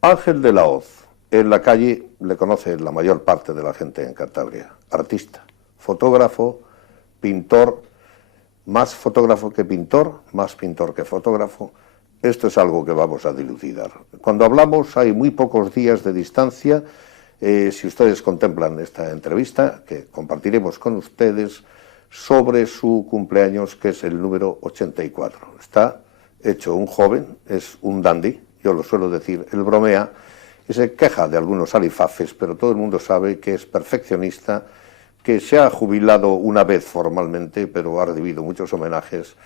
Ángel de la Hoz, en la calle le conoce la mayor parte de la gente en Cantabria. Artista, fotógrafo, pintor, más fotógrafo que pintor, más pintor que fotógrafo. Esto es algo que vamos a dilucidar. Cuando hablamos hay muy pocos días de distancia. Si ustedes contemplan esta entrevista, que compartiremos con ustedes, sobre su cumpleaños, que es el número 84. Está hecho un joven, es un dandy, yo lo suelo decir, él bromea y se queja de algunos alifafes, pero todo el mundo sabe que es perfeccionista, que se ha jubilado una vez formalmente, pero ha recibido muchos homenajes,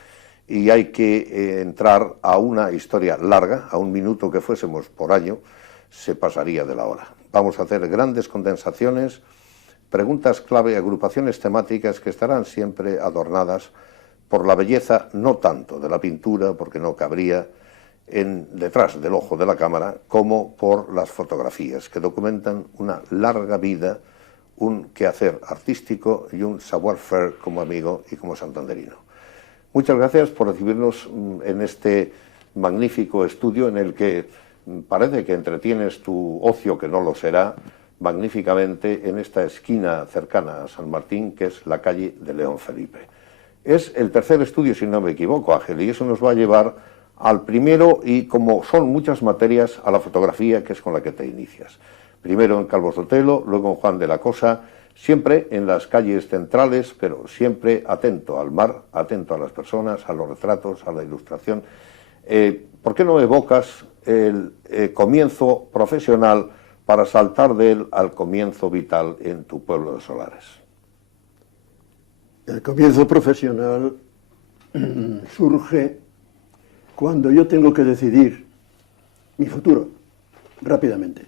y hay que entrar a una historia larga, a un minuto que fuésemos por año, se pasaría de la hora. Vamos a hacer grandes condensaciones, preguntas clave, agrupaciones temáticas que estarán siempre adornadas por la belleza, no tanto de la pintura, porque no cabría detrás del ojo de la cámara, como por las fotografías que documentan una larga vida, un quehacer artístico y un savoir-faire como amigo y como santanderino. Muchas gracias por recibirnos en este magnífico estudio en el que parece que entretienes tu ocio, que no lo será, magníficamente en esta esquina cercana a San Martín, que es la calle de León Felipe. Es el tercer estudio, si no me equivoco, Ángel, y eso nos va a llevar al primero, y como son muchas materias, a la fotografía, que es con la que te inicias. Primero en Calvo Sotelo, luego en Juan de la Cosa, siempre en las calles centrales, pero siempre atento al mar, atento a las personas, a los retratos, a la ilustración. ¿Por qué no evocas el comienzo profesional para saltar de él al comienzo vital en tu pueblo de Solares? El comienzo profesional surge cuando yo tengo que decidir mi futuro, rápidamente.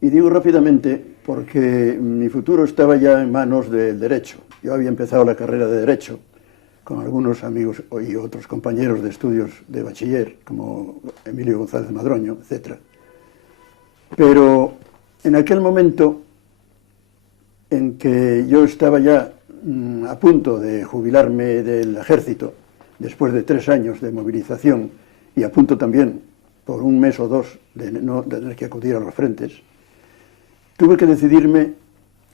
Y digo rápidamente porque mi futuro estaba ya en manos del derecho. Yo había empezado la carrera de derecho con algunos amigos y otros compañeros de estudios de bachiller, como Emilio González Madroño, etc. Pero en aquel momento en que yo estaba ya a punto de jubilarme del ejército, después de 3 años de movilización, y a punto también, por un mes o dos, de no tener que acudir a los frentes, tuve que decidirme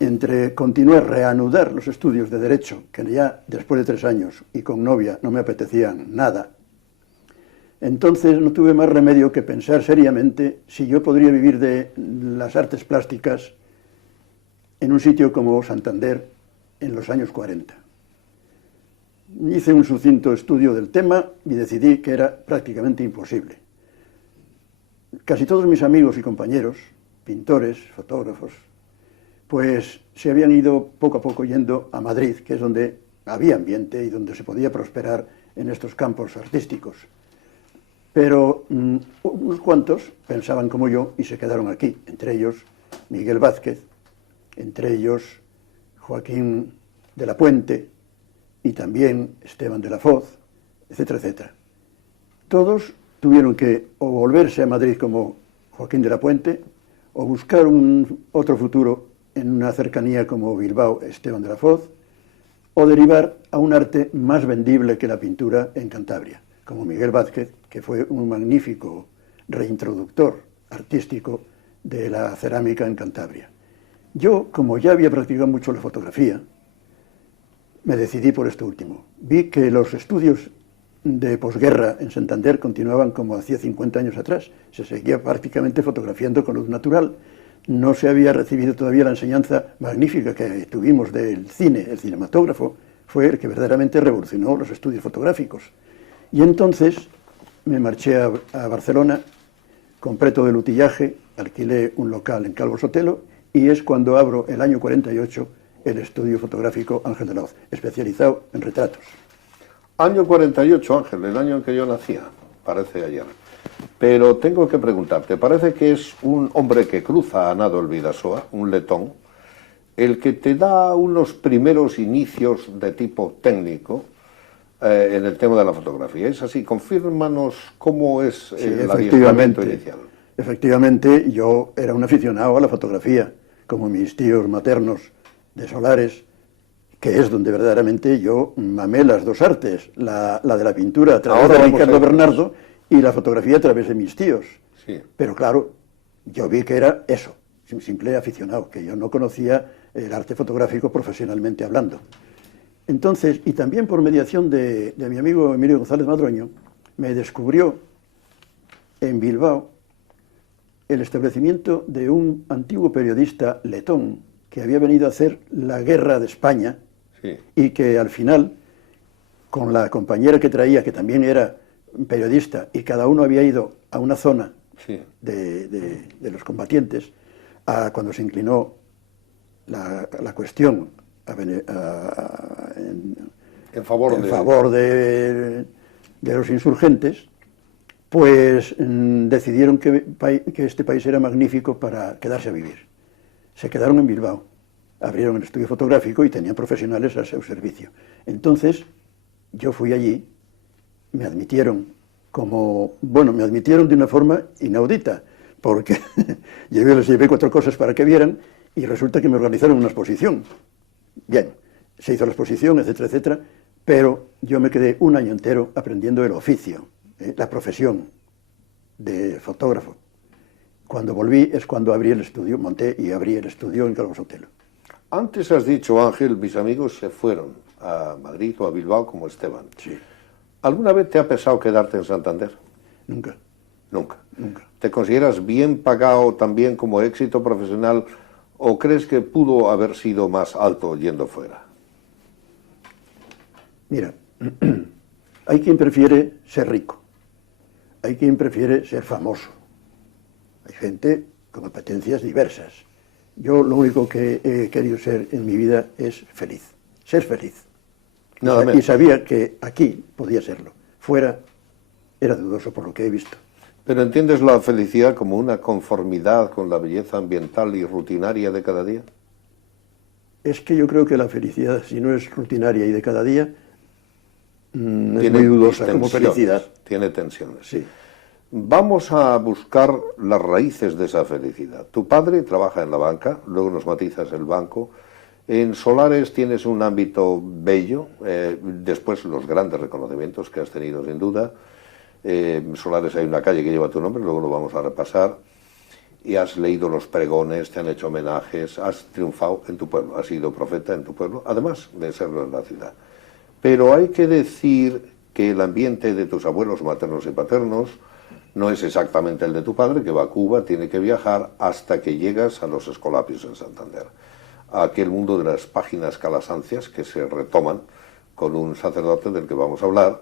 entre continuar, reanudar los estudios de Derecho, que ya después de 3 años y con novia no me apetecían nada. Entonces no tuve más remedio que pensar seriamente si yo podría vivir de las artes plásticas en un sitio como Santander en los años 40. Hice un sucinto estudio del tema y decidí que era prácticamente imposible. Casi todos mis amigos y compañeros, pintores, fotógrafos, pues se habían ido poco a poco yendo a Madrid, que es donde había ambiente y donde se podía prosperar en estos campos artísticos. Pero unos cuantos pensaban como yo y se quedaron aquí, entre ellos Miguel Vázquez, entre ellos Joaquín de la Puente y también Esteban de la Foz, etcétera, etcétera. Todos tuvieron que o volverse a Madrid como Joaquín de la Puente o buscar otro futuro en una cercanía como Bilbao, Esteban de la Foz, o derivar a un arte más vendible que la pintura en Cantabria, como Miguel Vázquez, que fue un magnífico reintroductor artístico de la cerámica en Cantabria. Yo, como ya había practicado mucho la fotografía, me decidí por esto último. Vi que los estudios de posguerra en Santander continuaban como hacía 50 años atrás. Se seguía prácticamente fotografiando con luz natural. No se había recibido todavía la enseñanza magnífica que tuvimos del cine. El cinematógrafo fue el que verdaderamente revolucionó los estudios fotográficos. Y entonces me marché a Barcelona, compré todo el utillaje, alquilé un local en Calvo Sotelo y es cuando abro el año 48 el estudio fotográfico Ángel de la Hoz, especializado en retratos. Año 48, Ángel, el año en que yo nacía, parece ayer. Pero tengo que preguntarte, parece que es un hombre que cruza a nado el Bidasoa, un letón, el que te da unos primeros inicios de tipo técnico en el tema de la fotografía. ¿Es así? Confírmanos cómo es el adiestramiento inicial. Efectivamente, yo era un aficionado a la fotografía, como mis tíos maternos de Solares, que es donde verdaderamente yo mamé las dos artes, la de la pintura a través de Ricardo Bernardo y la fotografía a través de mis tíos. Sí. Pero claro, yo vi que era eso, un simple aficionado, que yo no conocía el arte fotográfico profesionalmente hablando. Entonces, y también por mediación de mi amigo Emilio González Madroño, me descubrió en Bilbao el establecimiento de un antiguo periodista letón que había venido a hacer la guerra de España, Sí. y que al final, con la compañera que traía, que también era periodista, y cada uno había ido a una zona Sí. de los combatientes, cuando se inclinó la cuestión En favor en favor de los insurgentes, pues decidieron que este país era magnífico para quedarse a vivir. Se quedaron en Bilbao, abrieron el estudio fotográfico y tenían profesionales a su servicio. Entonces, yo fui allí, me admitieron me admitieron de una forma inaudita, porque yo les llevé 4 cosas para que vieran y resulta que me organizaron una exposición. Bien, se hizo la exposición, etcétera, etcétera, pero yo me quedé un año entero aprendiendo el oficio, la profesión de fotógrafo. Cuando volví es cuando abrí el estudio, monté y abrí el estudio en Calvo Sotelo. Antes has dicho, Ángel, mis amigos se fueron a Madrid o a Bilbao como Esteban. Sí. ¿Alguna vez te ha pesado quedarte en Santander? Nunca. Nunca. Nunca. ¿Te consideras bien pagado también como éxito profesional o crees que pudo haber sido más alto yendo fuera? Mira, hay quien prefiere ser rico, hay quien prefiere ser famoso, hay gente con apetencias diversas. Yo lo único que he querido ser en mi vida es feliz, ser feliz. Nada menos. Y sabía que aquí podía serlo, fuera era dudoso por lo que he visto. ¿Pero entiendes la felicidad como una conformidad con la belleza ambiental y rutinaria de cada día? Es que yo creo que la felicidad, si no es rutinaria y de cada día, es Tiene muy dudosa como tensiones, felicidad. Tiene tensiones. Sí. Vamos a buscar las raíces de esa felicidad. Tu padre trabaja en la banca, luego nos matizas el banco. En Solares tienes un ámbito bello, después los grandes reconocimientos que has tenido sin duda. En Solares hay una calle que lleva tu nombre, luego lo vamos a repasar. Y has leído los pregones, te han hecho homenajes, has triunfado en tu pueblo, has sido profeta en tu pueblo, además de serlo en la ciudad. Pero hay que decir que el ambiente de tus abuelos maternos y paternos no es exactamente el de tu padre, que va a Cuba, tiene que viajar hasta que llegas a los Escolapios en Santander, a aquel mundo de las páginas calasancias que se retoman con un sacerdote del que vamos a hablar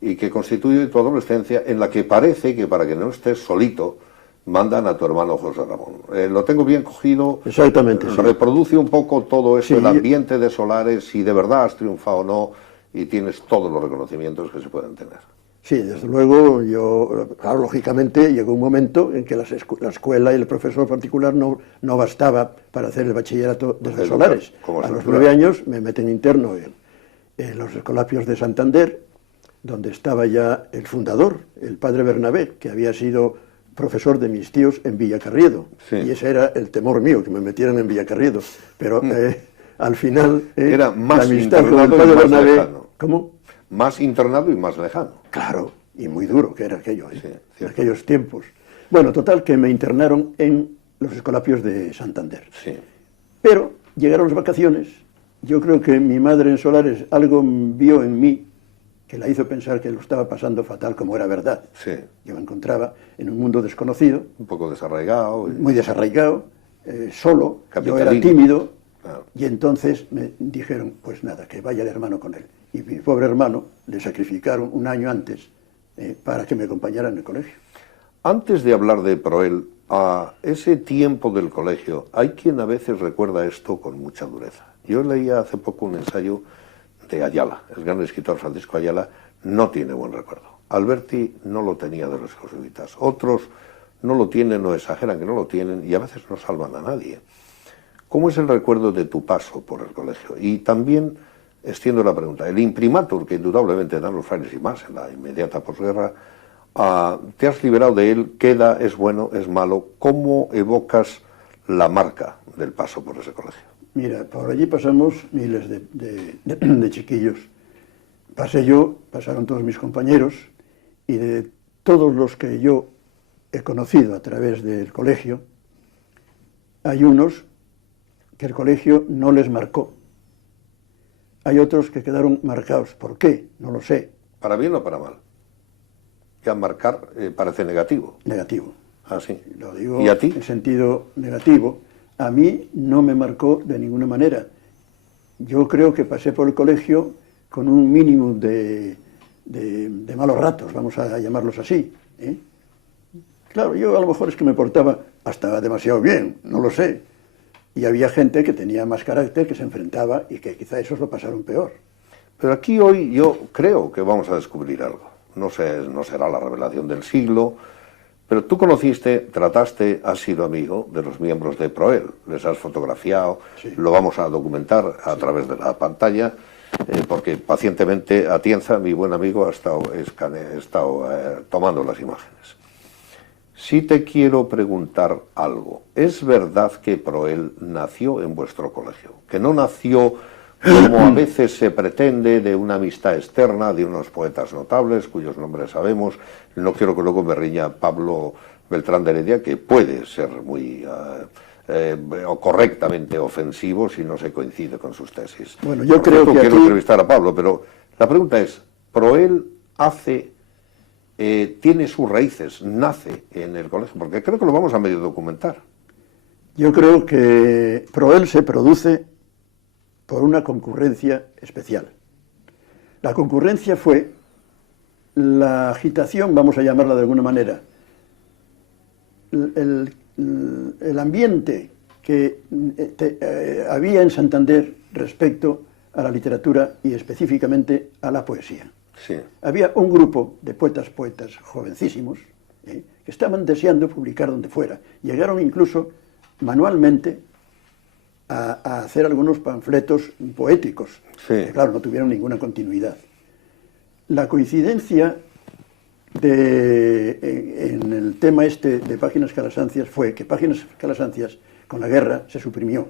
y que constituye tu adolescencia en la que parece que para que no estés solito mandan a tu hermano José Ramón. Lo tengo bien cogido. Exactamente, sí. Reproduce un poco todo eso, Sí, el ambiente de Solares, si de verdad has triunfado o no, y tienes todos los reconocimientos que se pueden tener. Sí, desde luego, claro, lógicamente llegó un momento en que la escuela y el profesor particular no bastaba para hacer el bachillerato desde Solares. A los 9 años me meten interno en los Escolapios de Santander, donde estaba ya el fundador, el padre Bernabé, que había sido profesor de mis tíos en Villacarriedo. Sí. Y ese era el temor mío, que me metieran en Villacarriedo. Pero al final era más la amistad con el padre Bernabé... Lejano. ¿Cómo? Más internado y más lejano. Claro, y muy duro que era aquello, en aquellos tiempos. Bueno, total, que me internaron en los Escolapios de Santander. Sí. Pero llegaron las vacaciones, yo creo que mi madre en Solares algo vio en mí que la hizo pensar que lo estaba pasando fatal, como era verdad. Sí. Yo me encontraba en un mundo desconocido. Un poco desarraigado. Muy desarraigado, solo, yo era tímido, claro. Y entonces me dijeron, pues nada, que vaya el hermano con él. Y mi pobre hermano le sacrificaron un año antes para que me acompañara en el colegio. Antes de hablar de Proel, a ese tiempo del colegio, hay quien a veces recuerda esto con mucha dureza. Yo leía hace poco un ensayo de Ayala, el gran escritor Francisco Ayala, no tiene buen recuerdo. Alberti no lo tenía de los jesuitas, otros no lo tienen o exageran que no lo tienen y a veces no salvan a nadie. ¿Cómo es el recuerdo de tu paso por el colegio? Y también extiendo la pregunta, el imprimatur que indudablemente dan los frailes y más en la inmediata posguerra, te has liberado de él, queda, es bueno, es malo. ¿Cómo evocas la marca del paso por ese colegio? Mira, por allí pasamos miles de chiquillos. Pasé yo, pasaron todos mis compañeros, y de todos los que yo he conocido a través del colegio, hay unos que el colegio no les marcó. Hay otros que quedaron marcados. ¿Por qué? No lo sé. ¿Para bien o para mal? Ya marcar parece negativo. Negativo. Ah, sí. Lo digo ¿Y a ti? en sentido negativo. A mí no me marcó de ninguna manera. Yo creo que pasé por el colegio con un mínimo de malos ratos, vamos a llamarlos así, ¿eh? Claro, yo a lo mejor es que me portaba hasta demasiado bien, no lo sé. Y había gente que tenía más carácter, que se enfrentaba y que quizá esos lo pasaron peor. Pero aquí hoy yo creo que vamos a descubrir algo. No sé, no será la revelación del siglo, pero tú conociste, trataste, has sido amigo de los miembros de Proel, les has fotografiado, Sí. Lo vamos a documentar a través de la pantalla, porque pacientemente Atienza, mi buen amigo, ha estado tomando las imágenes. Sí te quiero preguntar algo. ¿Es verdad que Proel nació en vuestro colegio? ¿Que no nació, como a veces se pretende, de una amistad externa, de unos poetas notables, cuyos nombres sabemos? No quiero que luego me riña Pablo Beltrán de Heredia, que puede ser muy o correctamente ofensivo si no se coincide con sus tesis. Bueno, yo Por creo cierto, que quiero aquí... entrevistar a Pablo, pero la pregunta es, ¿Proel tiene sus raíces, nace en el colegio? Porque creo que lo vamos a medio documentar. Yo creo que Proel se produce por una concurrencia especial. La concurrencia fue la agitación, vamos a llamarla de alguna manera, el ambiente que había en Santander respecto a la literatura y específicamente a la poesía. Sí. Había un grupo de poetas jovencísimos, que estaban deseando publicar donde fuera. Llegaron incluso manualmente a hacer algunos panfletos poéticos, Sí. que claro, no tuvieron ninguna continuidad. La coincidencia en el tema este de Páginas Calasancias fue que Páginas Calasancias, con la guerra, se suprimió.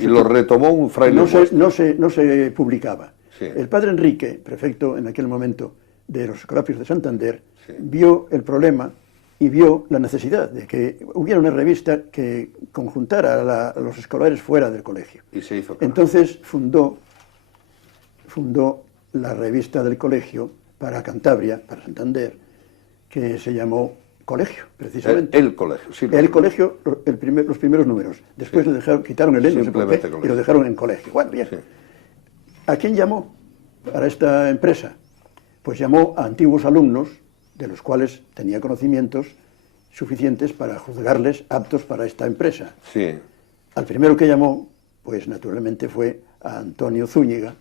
Y lo retomó un fraile vuestro. No se publicaba. Sí. El padre Enrique, prefecto en aquel momento de los Escolapios de Santander, Sí. vio el problema y vio la necesidad de que hubiera una revista que conjuntara a los escolares fuera del colegio. Y se hizo. Claro. Entonces fundó la revista del colegio para Cantabria, para Santander, que se llamó Colegio, precisamente. El colegio, sí. El colegio, los primeros números. Después Sí. quitaron el N, no sé por qué, Simplemente y colegio. lo dejaron en colegio. Bueno, bien. Sí. ¿A quién llamó para esta empresa? Pues llamó a antiguos alumnos, de los cuales tenía conocimientos suficientes para juzgarles aptos para esta empresa. Sí. Al primero que llamó, pues naturalmente fue a Antonio Zúñiga,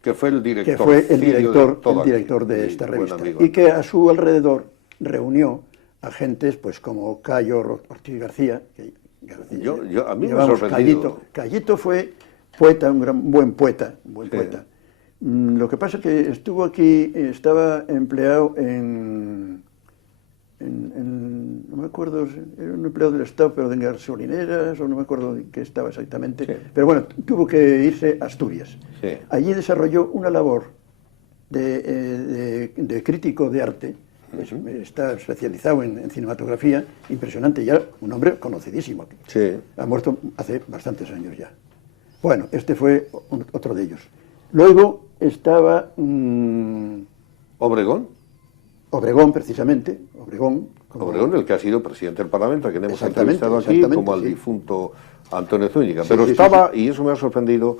Que fue el director. que fue el todo director aquí, de mi esta buen revista, amigo. y que a su alrededor reunió a gentes pues como Cayo Ortiz García, A mí me ha llamamos sorprendido. Cayito fue poeta, un buen poeta, Sí. poeta. Lo que pasa es que estuvo aquí, estaba empleado en no me acuerdo, era un empleado del Estado, pero de gasolineras, o no me acuerdo en qué estaba exactamente, Sí. pero bueno, tuvo que irse a Asturias. Sí. Allí desarrolló una labor de crítico de arte, está especializado en cinematografía, impresionante, ya un hombre conocidísimo. Sí. Ha muerto hace bastantes años ya. Bueno, este fue otro de ellos. Luego estaba ¿Obregón? Obregón, precisamente. Obregón, Obregón, el que ha sido presidente del Parlamento, a quien hemos Exactamente, entrevistado aquí, exactamente, como al sí. difunto Antonio Zúñiga. Sí, Pero sí, estaba, y eso me ha sorprendido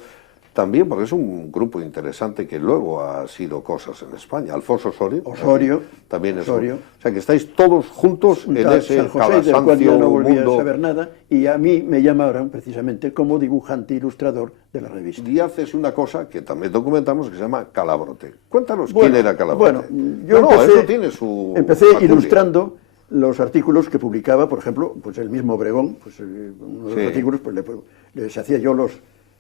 también, porque es un grupo interesante que luego ha sido cosas en España. Alfonso Osorio. Osorio, También es. Osorio. O sea, que estáis todos juntos en ese San José, del cual ya Calasancio no volví mundo. a saber nada, y a mí me llamaron precisamente como dibujante e ilustrador de la revista. Y haces una cosa que también documentamos que se llama Calabrote. Cuéntanos Bueno, quién era Calabrote. Bueno, yo No, empecé, eso tiene su empecé facultad. ilustrando los artículos que publicaba, por ejemplo, pues el mismo Obregón, pues uno de los Sí. artículos, pues les hacía yo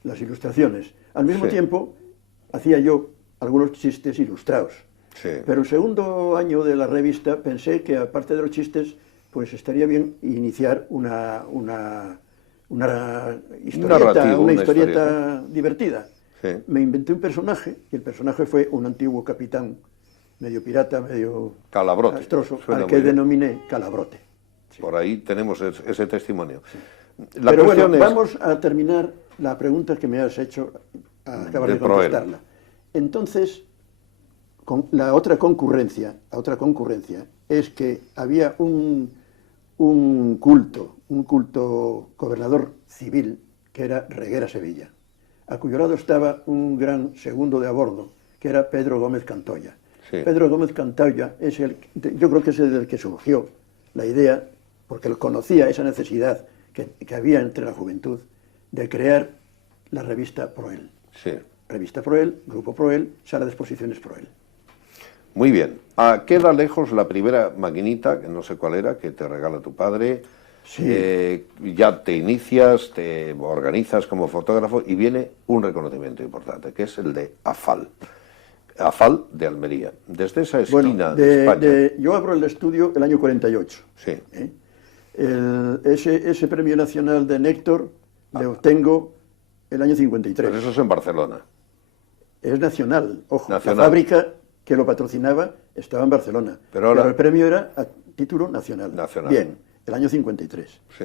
las ilustraciones. Al mismo Sí. tiempo, hacía yo algunos chistes ilustrados. Sí. Pero el segundo año de la revista pensé que, aparte de los chistes, pues estaría bien iniciar una historieta divertida. Sí. Me inventé un personaje, y el personaje fue un antiguo capitán medio pirata, medio Calabrote. castroso, Suena al que muy bien. denominé Calabrote. Sí. Por ahí tenemos ese testimonio. Sí. La Pero cuestión bueno, es... vamos a terminar la pregunta que me has hecho, acabas de Proel. contestarla. Entonces, la otra concurrencia es que había un culto gobernador civil, que era Reguera Sevilla, a cuyo lado estaba un gran segundo de a bordo, que era Pedro Gómez Cantoya. Sí. Pedro Gómez Cantoya es yo creo que es el que surgió la idea, porque él conocía esa necesidad que había entre la juventud de crear la revista Proel. Sí. Revista Proel, Grupo Proel, Sala de Exposiciones Proel. Muy bien. Queda lejos la primera maquinita, que no sé cuál era, que te regala tu padre. Sí. Ya te inicias, te organizas como fotógrafo y viene un reconocimiento importante, que es el de AFAL. AFAL de Almería. Desde esa esquina de España. Yo abro el estudio el año 48. Sí. Ese premio nacional de Néctor le obtengo el año 53. Pero eso es en Barcelona. Es nacional, ojo. Nacional. La fábrica que lo patrocinaba estaba en Barcelona. Pero ahora- el premio era a título nacional. Nacional. Bien, el año 53. Sí.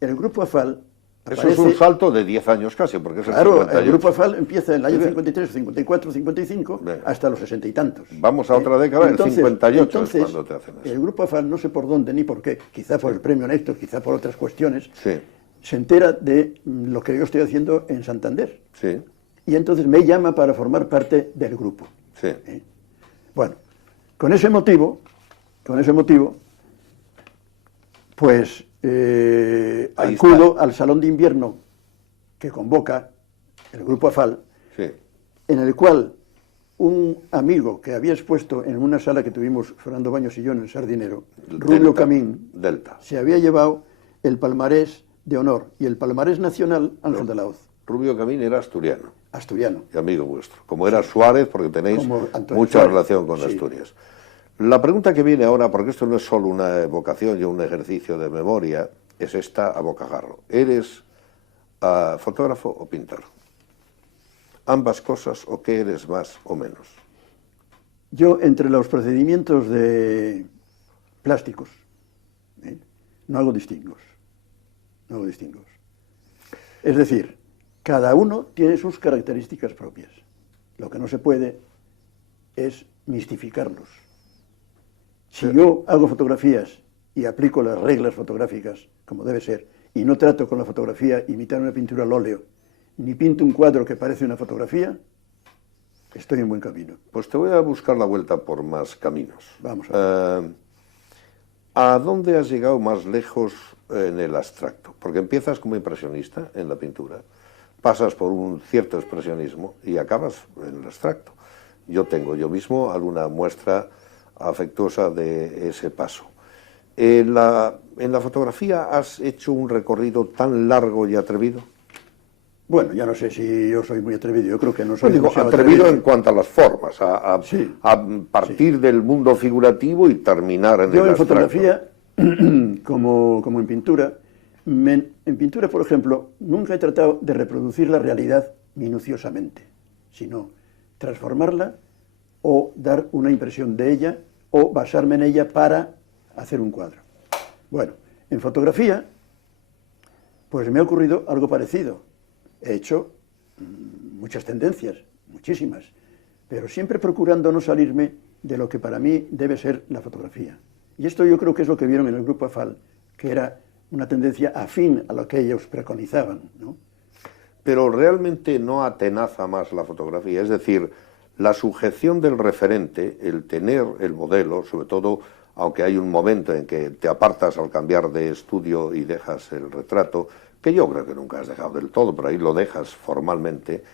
El grupo AFAL Eso aparece, es un salto de 10 años casi, porque es el claro, 58. el grupo AFAL empieza en el año Bien. 53, 54, 55, Venga. hasta los 60 y tantos. Vamos a otra década, el 58 es cuando te hacen eso. El grupo AFAL, no sé por dónde ni por qué, quizá por el premio Néctor, quizá por otras cuestiones, Sí, se entera de lo que yo estoy haciendo en Santander. sí, Y entonces me llama para formar parte del grupo. sí. Bueno, con ese motivo, pues Ahí acudo está. al salón de invierno que convoca el grupo AFAL, Sí. en el cual un amigo que había expuesto en una sala que tuvimos Fernando Baños y yo en el Sardinero, Rubio Delta. Camín, Delta. se había llevado el palmarés de honor y el palmarés nacional Ángel de la Hoz, Rubio Camín era asturiano asturiano. y amigo vuestro, como era Suárez, porque tenéis Como Antonio mucha Suárez. relación con Sí. Asturias. La pregunta que viene ahora, porque esto no es solo una evocación y un ejercicio de memoria, es esta a bocajarro. ¿Eres fotógrafo o pintor? ¿Ambas cosas o qué eres más o menos? Yo, entre los procedimientos de plásticos, no hago distingos. No hago distingos. Es decir, cada uno tiene sus características propias. Lo que no se puede es mistificarlos. Si yo hago fotografías y aplico las reglas fotográficas, como debe ser, y no trato con la fotografía imitar una pintura al óleo, ni pinto un cuadro que parece una fotografía, estoy en buen camino. Pues te voy a buscar la vuelta por más caminos. Vamos a ver. ¿A dónde has llegado más lejos en el abstracto? Porque empiezas como impresionista en la pintura, pasas por un cierto expresionismo y acabas en el abstracto. Yo mismo alguna muestra afectuosa de ese paso. En la fotografía has hecho un recorrido tan largo y atrevido. Bueno, ya no sé si yo soy muy atrevido, yo creo que no soy Digo, demasiado atrevido en cuanto a las formas, Sí. a partir del mundo figurativo y terminar en Yo el en abstracto. fotografía, como en pintura, en pintura, por ejemplo, nunca he tratado de reproducir la realidad minuciosamente, sino transformarla o dar una impresión de ella o basarme en ella para hacer un cuadro. Bueno, en fotografía, pues me ha ocurrido algo parecido. He hecho muchas tendencias, muchísimas, pero siempre procurando no salirme de lo que para mí debe ser la fotografía. Y esto yo creo que es lo que vieron en el grupo AFAL, que era una tendencia afín a lo que ellos preconizaban, ¿no? Pero realmente no atenaza más la fotografía, es decir, la sujeción del referente, el tener el modelo, sobre todo, aunque hay un momento en que te apartas al cambiar de estudio y dejas el retrato, que yo creo que nunca has dejado del todo, pero ahí lo dejas formalmente,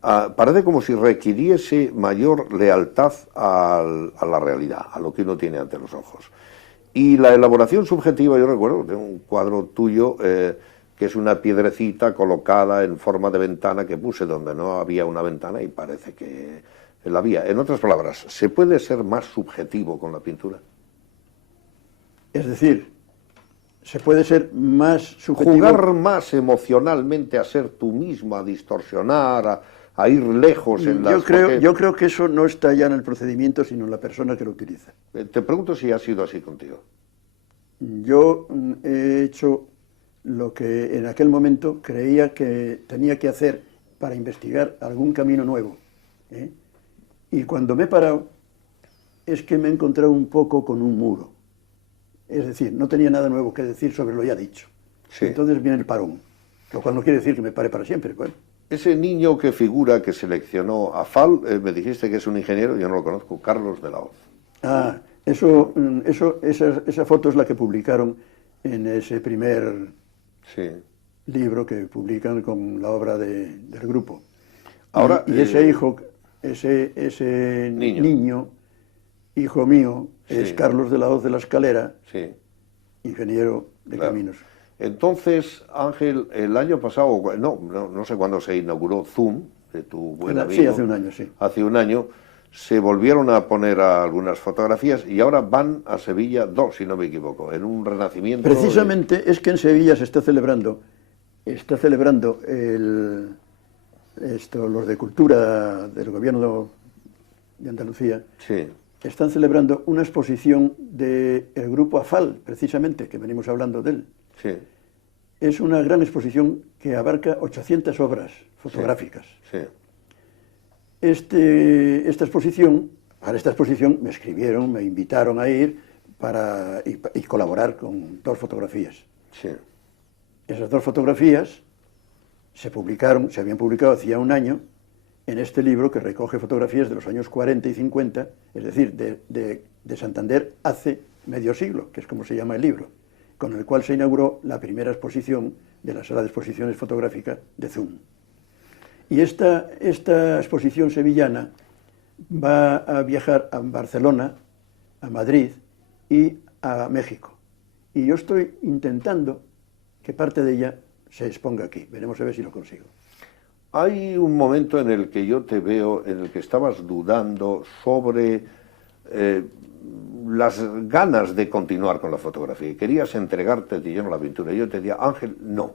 parece como si requiriese mayor lealtad a la realidad, a lo que uno tiene ante los ojos. Y la elaboración subjetiva, yo recuerdo de un cuadro tuyo, que es una piedrecita colocada en forma de ventana que puse donde no había una ventana y parece que la había. En otras palabras, ¿se puede ser más subjetivo con la pintura? Es decir, se puede ser más subjetivo. Jugar más emocionalmente a ser tú mismo, a distorsionar, a ir lejos en las... Yo creo que eso no está ya en el procedimiento, sino en la persona que lo utiliza. Te pregunto si ha sido así contigo. Yo he hecho lo que en aquel momento creía que tenía que hacer para investigar algún camino nuevo, ¿eh? Y cuando me he parado, es que me he encontrado un poco con un muro. Es decir, no tenía nada nuevo que decir sobre lo ya dicho. Sí. Entonces viene el parón, lo cual no quiere decir que me pare para siempre. Bueno. Ese niño que figura que seleccionó a Fall, me dijiste que es un ingeniero, yo no lo conozco, Carlos de la Hoz. Ah, esa foto es la que publicaron en ese primer libro que publican con la obra del grupo. Ahora, y ese hijo, ese niño, hijo mío, es Carlos de la Hoz de la Escalera, ingeniero de caminos. Entonces, Ángel, el año pasado, no sé cuándo se inauguró Zoom, de tu buen amigo. Sí, hace un año, sí. Hace un año se volvieron a poner algunas fotografías y ahora van a Sevilla 2, si no me equivoco, en un renacimiento. Precisamente es que en Sevilla se está celebrando los de Cultura del Gobierno de Andalucía. Sí. Están celebrando una exposición del grupo AFAL, precisamente, que venimos hablando de él. Sí. Es una gran exposición que abarca 800 obras fotográficas. Sí. Para esta exposición me escribieron, me invitaron a ir y colaborar con 2 fotografías. Sí. Esas 2 fotografías se habían publicado hacía un año en este libro que recoge fotografías de los años 40 y 50, es decir, de Santander hace medio siglo, que es como se llama el libro, con el cual se inauguró la primera exposición de la Sala de Exposiciones Fotográficas de Zoom. Y esta exposición sevillana va a viajar a Barcelona, a Madrid y a México. Y yo estoy intentando que parte de ella se exponga aquí. Veremos a ver si lo consigo. Hay un momento en el que yo te veo, en el que estabas dudando sobre las ganas de continuar con la fotografía. Y querías entregarte de lleno a la pintura. Y yo te decía, Ángel, no.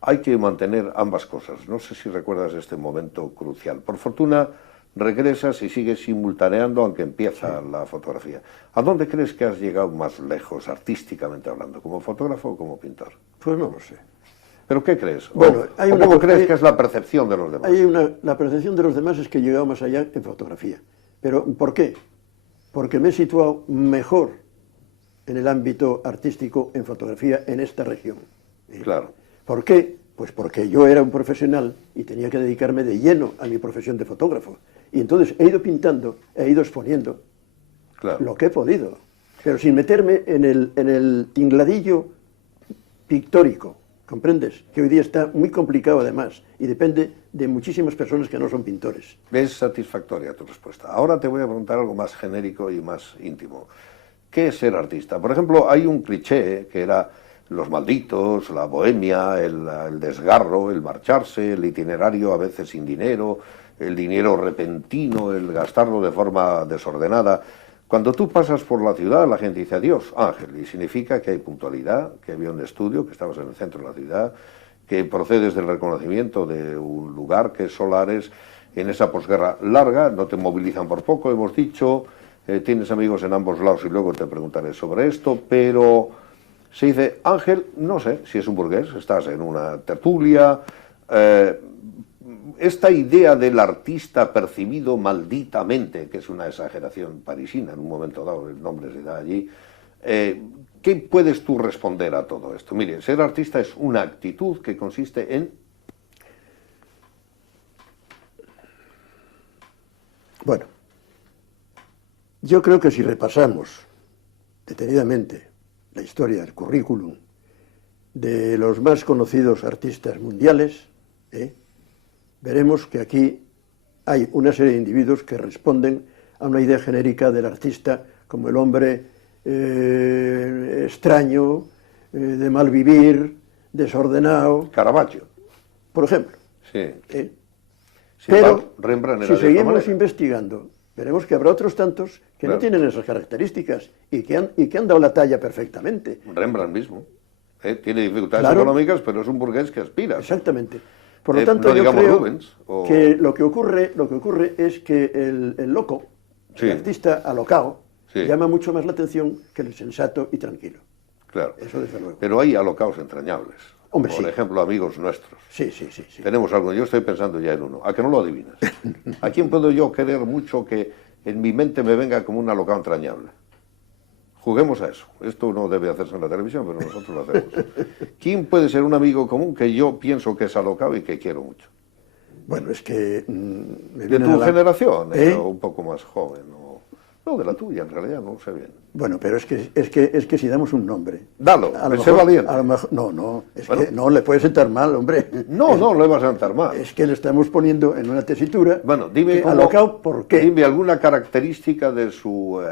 Hay que mantener ambas cosas. No sé si recuerdas este momento crucial. Por fortuna, regresas y sigues simultaneando, aunque empieza la fotografía. ¿A dónde crees que has llegado más lejos, artísticamente hablando, como fotógrafo o como pintor? Pues no lo sé. ¿Pero qué crees? Bueno, ¿Cómo crees que es la percepción de los demás? La percepción de los demás es que he llegado más allá en fotografía. ¿Pero por qué? Porque me he situado mejor en el ámbito artístico en fotografía en esta región. Claro. ¿Por qué? Pues porque yo era un profesional y tenía que dedicarme de lleno a mi profesión de fotógrafo. Y entonces he ido pintando, he ido exponiendo lo que he podido, pero sin meterme en el tingladillo pictórico, ¿comprendes? Que hoy día está muy complicado además y depende de muchísimas personas que no son pintores. Es satisfactoria tu respuesta. Ahora te voy a preguntar algo más genérico y más íntimo. ¿Qué es ser artista? Por ejemplo, hay un cliché que era los malditos, la bohemia, el desgarro, el marcharse, el itinerario a veces sin dinero, el dinero repentino, el gastarlo de forma desordenada. Cuando tú pasas por la ciudad, la gente dice adiós, Ángel, y significa que hay puntualidad, que había un estudio, que estabas en el centro de la ciudad, que procedes del reconocimiento de un lugar que es Solares en esa posguerra larga, no te movilizan por poco, hemos dicho, tienes amigos en ambos lados y luego te preguntaré sobre esto, pero se dice, Ángel, no sé si es un burgués, estás en una tertulia, esta idea del artista percibido malditamente, que es una exageración parisina, en un momento dado el nombre se da allí, ¿qué puedes tú responder a todo esto? Mire, ser artista es una actitud que consiste en... Bueno, yo creo que si repasamos detenidamente la historia del currículum de los más conocidos artistas mundiales, veremos que aquí hay una serie de individuos que responden a una idea genérica del artista como el hombre extraño, de mal vivir, desordenado. Caravaggio. Por ejemplo. Sí. Pero Rembrandt si seguimos investigando, veremos que habrá otros tantos que no tienen esas características y que han dado la talla perfectamente. Rembrandt mismo. Tiene dificultades económicas, pero es un burgués que aspira. Exactamente. Por lo tanto, no yo digamos creo Rubens, o... que lo que ocurre es que el loco, Sí. el artista alocado, Sí. llama mucho más la atención que el sensato y tranquilo. Claro. Eso desde luego. Pero hay alocaos entrañables. Hombre, Por sí. ejemplo, amigos nuestros. Sí, sí, sí, sí. Tenemos algo, yo estoy pensando ya en uno. ¿A que no lo adivinas? ¿A quién puedo yo querer mucho que en mi mente me venga como un alocado entrañable? Juguemos a eso. Esto no debe hacerse en la televisión, pero nosotros lo hacemos. ¿Quién puede ser un amigo común que yo pienso que es alocado y que quiero mucho? Bueno, es que... me De viene tu a la- generación, ¿Eh? o un poco más joven, o... No, de la tuya, en realidad, no lo sé bien. Bueno, pero es que si damos un nombre... Dalo, a lo sé mejor- valiente. a lo mejor, no, es Bueno. que no le puede sentar mal, hombre. No, no le vas a sentar mal. Es que le estamos poniendo en una tesitura... Bueno, dime que cómo... alocado, ¿por qué? Dime alguna característica de su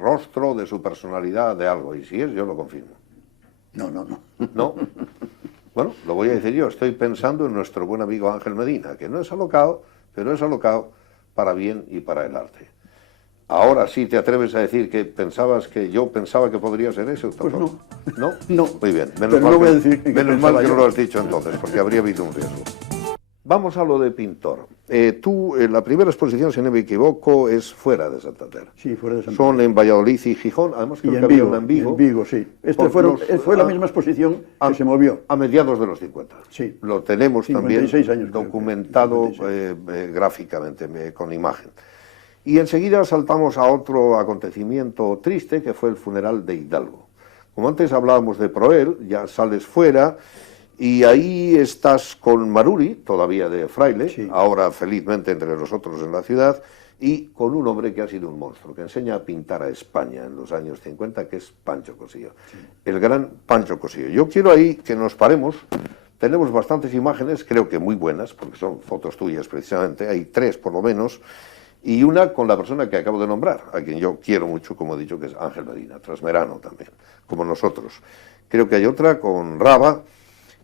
rostro, de su personalidad, de algo. Y si es, yo lo confirmo. No. ¿No? Bueno, lo voy a decir yo. Estoy pensando en nuestro buen amigo Ángel Medina, que no es alocado, pero es alocado para bien y para el arte. Ahora sí te atreves a decir que pensabas que yo pensaba que podría ser eso. Pues ¿No? ¿No? No. Muy bien. Pero no voy a decir que menos pensaba mal que yo. no lo has dicho entonces, porque habría habido un riesgo. Vamos a lo de pintor. Tú, la primera exposición, si no me equivoco, es fuera de Santander. Sí, fuera de Santander. Son en Valladolid y Gijón, además Y creo que en había Vigo, una en Vigo. en Vigo, sí. Fue la misma exposición que se movió. A mediados de los 50. Sí. Lo tenemos 56 también años, creo que, documentado 56. gráficamente, con imagen. Y enseguida saltamos a otro acontecimiento triste, que fue el funeral de Hidalgo. Como antes hablábamos de Proel, ya sales fuera y ahí estás con Maruri, todavía de fraile, Sí. ahora felizmente entre nosotros en la ciudad, y con un hombre que ha sido un monstruo, que enseña a pintar a España en los años 50, que es Pancho Cosillo. Sí. El gran Pancho Cosillo. Yo quiero ahí que nos paremos. Tenemos bastantes imágenes, creo que muy buenas, porque son fotos tuyas precisamente, hay 3 por lo menos, y una con la persona que acabo de nombrar, a quien yo quiero mucho, como he dicho, que es Ángel Medina, trasmerano también, como nosotros. Creo que hay otra con Raba,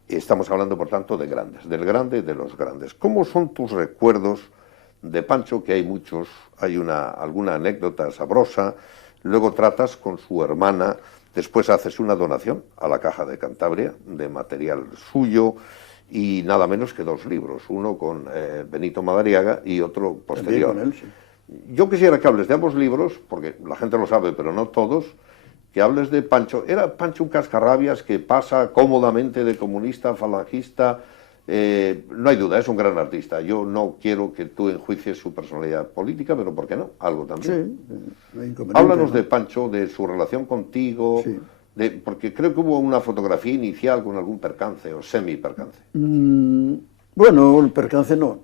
y estamos hablando, por tanto, de grandes, del grande de los grandes. ¿Cómo son tus recuerdos de Pancho? Que hay muchos, hay alguna anécdota sabrosa, luego tratas con su hermana, después haces una donación a la Caja de Cantabria de material suyo, y nada menos que 2 libros, uno con Benito Madariaga y otro posterior. También con él, sí. Yo quisiera que hables de ambos libros, porque la gente lo sabe, pero no todos, que hables de Pancho. Era Pancho un cascarrabias que pasa cómodamente de comunista a falangista. No hay duda, es un gran artista. Yo no quiero que tú enjuicies su personalidad política, pero ¿por qué no? Algo también. Sí, no hay inconveniente, Háblanos ¿no? de Pancho, de su relación contigo, Sí. Porque creo que hubo una fotografía inicial con algún percance o semi-percance. Bueno, el percance no.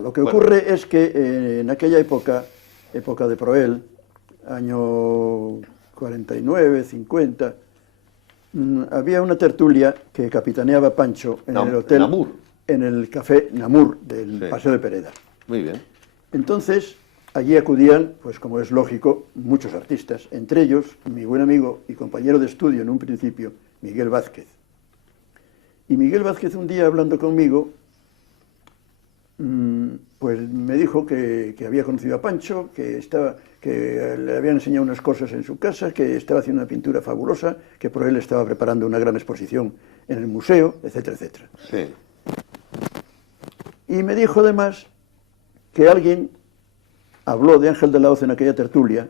Lo que Bueno. ocurre es que en aquella época de Proel, año 49, 50, había una tertulia que capitaneaba Pancho en el hotel, Namur. en el café Namur del Sí. Paseo de Pereda. Muy bien. Entonces, allí acudían, pues como es lógico, muchos artistas, entre ellos mi buen amigo y compañero de estudio en un principio, Miguel Vázquez. Y Miguel Vázquez un día hablando conmigo, pues me dijo que había conocido a Pancho, que le habían enseñado unas cosas en su casa, que estaba haciendo una pintura fabulosa, que por él estaba preparando una gran exposición en el museo, etcétera, etcétera. Sí. Y me dijo además que alguien habló de Ángel de la Hoz en aquella tertulia,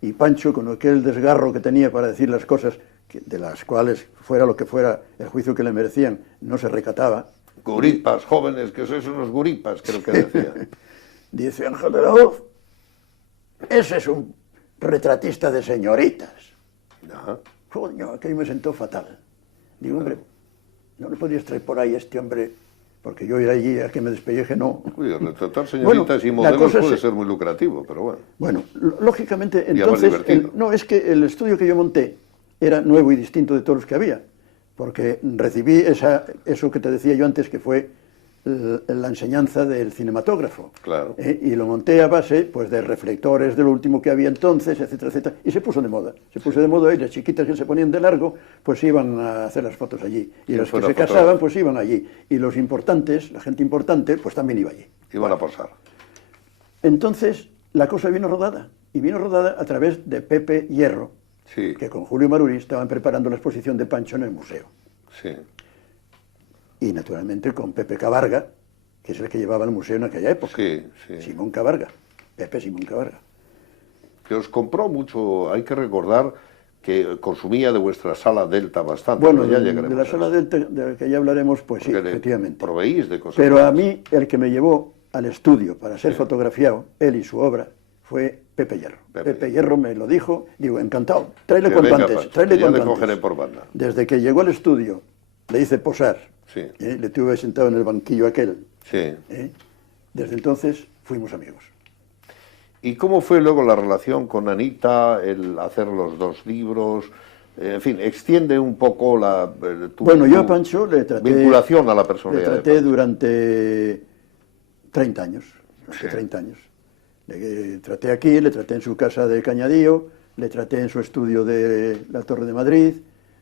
y Pancho, con aquel desgarro que tenía para decir las cosas, de las cuales, fuera lo que fuera el juicio que le merecían, no se recataba. Guripas, jóvenes, que sois unos guripas, creo que decía. Dice Ángel de la Hoz, ese es un retratista de señoritas. Ajá. Coño, aquello me sentó fatal. Digo, hombre, no le podías traer por ahí a este hombre, porque yo ir allí a que me despelleje, no. Uy, retratar señoritas y la modelos cosa puede es- ser muy lucrativo, pero bueno. Bueno, lógicamente, Y además entonces, divertido. no, es que el estudio que yo monté era nuevo y distinto de todos los que había, porque recibí eso que te decía yo antes, que fue la enseñanza del cinematógrafo. Claro. Y lo monté a base pues, de reflectores de lo último que había entonces, etcétera, etcétera, y se puso de moda. Se puso de moda y las chiquitas que se ponían de largo, pues iban a hacer las fotos allí. Y ¿Quién los que fuera se fotógrafo? casaban, pues iban allí. Y los importantes, la gente importante, pues también iba allí. Iban a posar. Entonces, la cosa vino rodada, y vino rodada a través de Pepe Hierro, Sí, que con Julio Maruri estaban preparando la exposición de Pancho en el museo. sí. Y naturalmente con Pepe Cabarga, que es el que llevaba el museo en aquella época. Sí, sí. Simón Cabarga, Pepe Simón Cabarga. Que os compró mucho, hay que recordar que consumía de vuestra sala Delta bastante. Bueno, pero ya de llegaremos la a sala eso. Delta, de la que ya hablaremos, pues sí, Porque le efectivamente. proveís de cosas. Pero a buenas. mí, el que me llevó al estudio para ser Sí. fotografiado, él y su obra, fue Pepe Hierro. Pepe. Pepe Hierro me lo dijo, digo, encantado, tráele Que cuanto venga, antes, Pancho, tráele que ya cuanto le cogeré antes. por banda. Desde que llegó al estudio, le hice posar, Sí. le tuve sentado en el banquillo aquel. Sí. Desde entonces fuimos amigos. ¿Y cómo fue luego la relación con Anita, el hacer los 2 libros? En fin, extiende un poco Bueno, yo a Pancho le traté... vinculación a la Le personalidad de traté Pancho. durante 30 años. Durante Sí. 30 años. Le traté aquí, le traté en su casa de Cañadío, le traté en su estudio de la Torre de Madrid,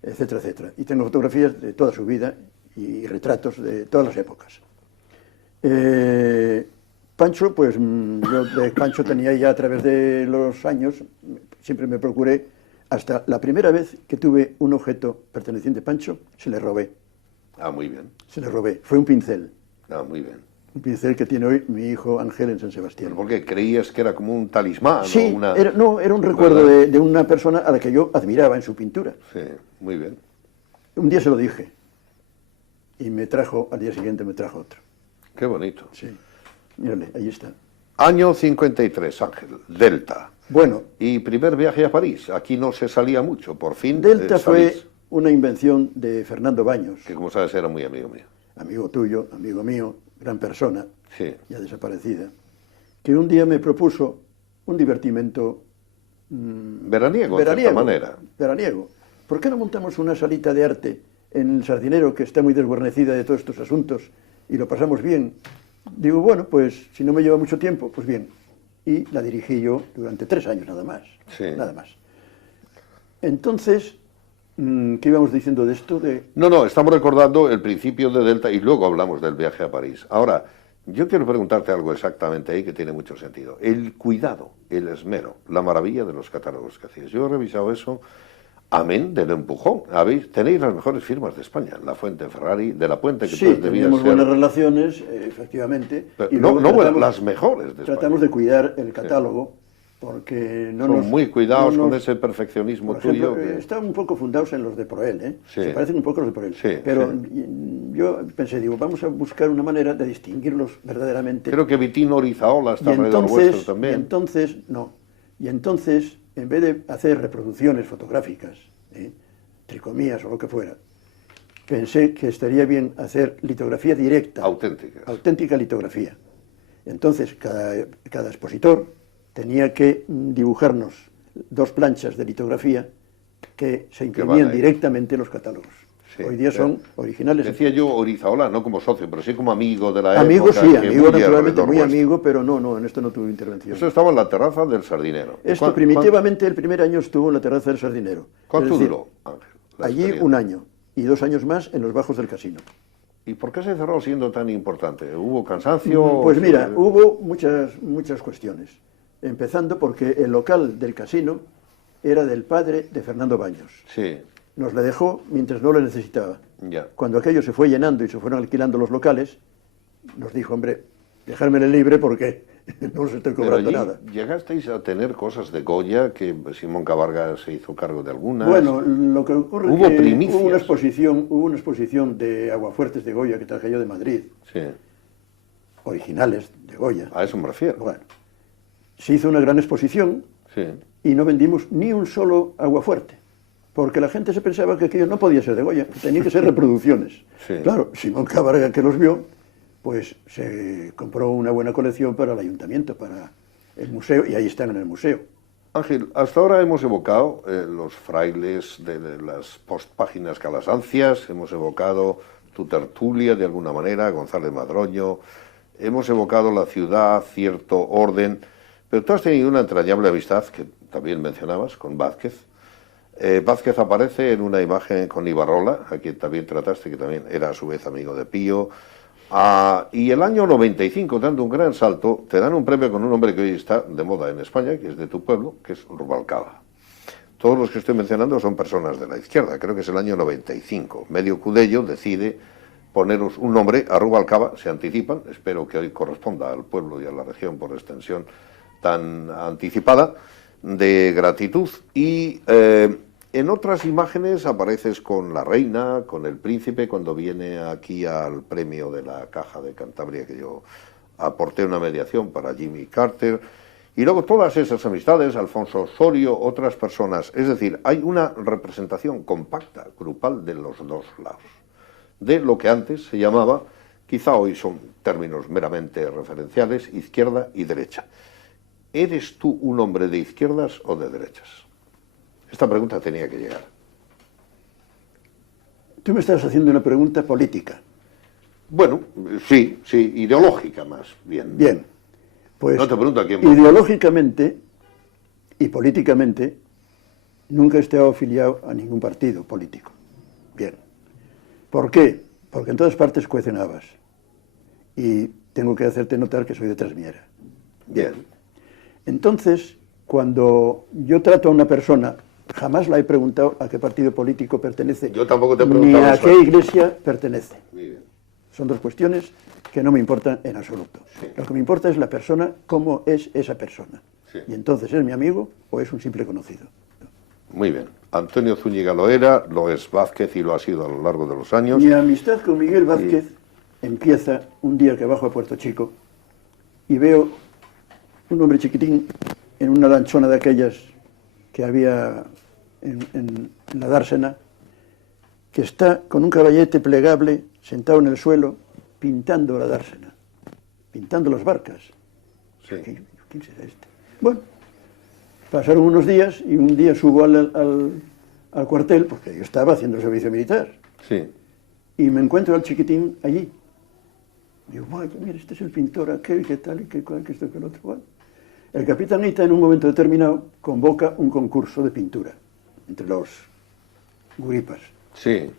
etcétera, etcétera. Y tengo fotografías de toda su vida y retratos de todas las épocas. Pancho, pues yo de Pancho tenía ya a través de los años, siempre me procuré, hasta la primera vez que tuve un objeto perteneciente a Pancho, se le robé. Ah, muy bien. Se le robé. Fue un pincel. Ah, muy bien. Un pincel que tiene hoy mi hijo Ángel en San Sebastián. Pero porque creías que era como un talismán, Sí, ¿no? era un recuerdo de una persona a la que yo admiraba en su pintura. Sí, muy bien. Un día se lo dije y me trajo, al día siguiente me trajo otro. Qué bonito. Sí, mírale, ahí está. Año 53, Ángel, Delta. Bueno, Y primer viaje a París. Aquí no se salía mucho, por fin. Delta fue salís. una invención de Fernando Baños, Que como sabes era muy amigo mío. amigo tuyo, amigo mío, gran persona, Sí. ya desaparecida, que un día me propuso un divertimento Veraniego, de cierta manera. veraniego. ¿Por qué no montamos una salita de arte en el Sardinero, que está muy desguarnecida de todos estos asuntos, y lo pasamos bien? Digo, bueno, pues si no me lleva mucho tiempo, pues bien. Y la dirigí yo durante 3 años nada más. Sí. Nada más. Entonces, ¿qué íbamos diciendo de esto? No, estamos recordando el principio de Delta y luego hablamos del viaje a París. Ahora, yo quiero preguntarte algo exactamente ahí que tiene mucho sentido. El cuidado, el esmero, la maravilla de los catálogos que hacías. Yo he revisado eso, amén del empujón. Tenéis las mejores firmas de España, La Fuente Ferrari, de La Puente, que Sí, tú debías teníamos ser... buenas relaciones, efectivamente. Pero y no, luego no tratamos- las mejores de España. Tratamos de cuidar el catálogo, porque no Son nos... muy cuidados no con nos- ese perfeccionismo Por ejemplo, tuyo. que- están un poco fundados en los de Proel, ¿eh? Sí. Se parecen un poco a los de Proel. Sí, pero sí. yo pensé, digo, vamos a buscar una manera de distinguirlos verdaderamente. Creo que Vitino Orizaola está y alrededor entonces, vuestro también. y entonces, en vez de hacer reproducciones fotográficas, tricomías o lo que fuera, pensé que estaría bien hacer litografía directa. Auténticas. Auténtica litografía. Entonces, cada expositor tenía que dibujarnos 2 planchas de litografía que se imprimían van ahí. directamente en los catálogos. Sí, Hoy día son originales. Decía yo Orizaola, no como socio, pero sí como amigo de la Amigo, época. sí, que amigo muy naturalmente, alrededor muy vuestro. amigo, pero no, en esto no tuvo intervención. Eso estaba en la terraza del Sardinero. Esto primitivamente el primer año estuvo en la terraza del Sardinero. ¿Cuánto Es decir, duró, Ángel? la Allí experiencia? 1 año y 2 años más en los bajos del casino. ¿Y por qué se cerró siendo tan importante? ¿Hubo cansancio? Pues mira, hubo muchas cuestiones. Empezando porque el local del casino era del padre de Fernando Baños. Sí, Nos le dejó mientras no le necesitaba. ya. Cuando aquello se fue llenando y se fueron alquilando los locales, nos dijo, hombre, dejármele libre porque no os estoy Pero cobrando allí nada. llegasteis a tener cosas de Goya, que Simón Cabarga se hizo cargo de algunas. Bueno, lo que ocurre Hubo es que primicias. hubo una exposición de Aguafuertes de Goya que traje yo de Madrid, Sí, originales de Goya. a eso me refiero. Bueno, se hizo una gran exposición Sí, y no vendimos ni un solo aguafuerte, porque la gente se pensaba que aquello no podía ser de Goya, que tenían que ser reproducciones. Sí. Claro, Simón Cabarga, que los vio, pues se compró una buena colección para el ayuntamiento, para el museo, y ahí están en el museo. Ángel, hasta ahora hemos evocado los frailes de las postpáginas calasancias, hemos evocado tu tertulia de alguna manera, González Madroño, hemos evocado la ciudad, cierto orden, pero tú has tenido una entrañable amistad, que también mencionabas, con Vázquez. Vázquez aparece en una imagen con Ibarrola, a quien también trataste, que también era a su vez amigo de Pío. Y el año 95, dando un gran salto, te dan un premio con un hombre que hoy está de moda en España, que es de tu pueblo, que es Rubalcaba. Todos los que estoy mencionando son personas de la izquierda, creo que es el año 95. Medio Cudello decide poneros un nombre, a Rubalcaba, se anticipan, espero que hoy corresponda al pueblo y a la región por extensión tan anticipada, de gratitud. Y en otras imágenes apareces con la reina, con el príncipe, cuando viene aquí al premio de la Caja de Cantabria, que yo aporté una mediación para Jimmy Carter, y luego todas esas amistades, Alfonso Osorio, otras personas. Es decir, hay una representación compacta, grupal, de los dos lados, de lo que antes se llamaba, quizá hoy son términos meramente referenciales, izquierda y derecha. ¿Eres tú un hombre de izquierdas o de derechas? Esta pregunta tenía que llegar. Tú me estás haciendo una pregunta política. Bueno, sí, ideológica más bien. Bien, pues no te pregunto a quién ideológicamente y políticamente nunca he estado afiliado a ningún partido político. Bien. ¿Por qué? Porque en todas partes cuecen habas. Y tengo que hacerte notar que soy de Trasmiera. Bien. Entonces, cuando yo trato a una persona, jamás la he preguntado a qué partido político pertenece. Yo tampoco te he preguntado ni a qué iglesia pertenece. Muy bien. Son dos cuestiones que no me importan en absoluto. Sí. Lo que me importa es la persona, cómo es esa persona. Sí. Y entonces, ¿es mi amigo o es un simple conocido? Muy bien. Antonio Zúñiga lo era, lo es Vázquez y lo ha sido a lo largo de los años. Mi amistad con Miguel Vázquez empieza un día que bajo a Puerto Chico y veo un hombre chiquitín en una lanchona de aquellas que había en la dársena, que está con un caballete plegable sentado en el suelo pintando la dársena, pintando las barcas. Sí. ¿Quién será este? Bueno, pasaron unos días y un día subo al cuartel, porque yo estaba haciendo el servicio militar, Sí. y me encuentro al chiquitín allí. Digo, vaya, mira, este es el pintor aquel, qué tal, y qué cual, que esto, que el otro. Bueno, el capitán Ita, en un momento determinado, convoca un concurso de pintura entre los guripas. Sí.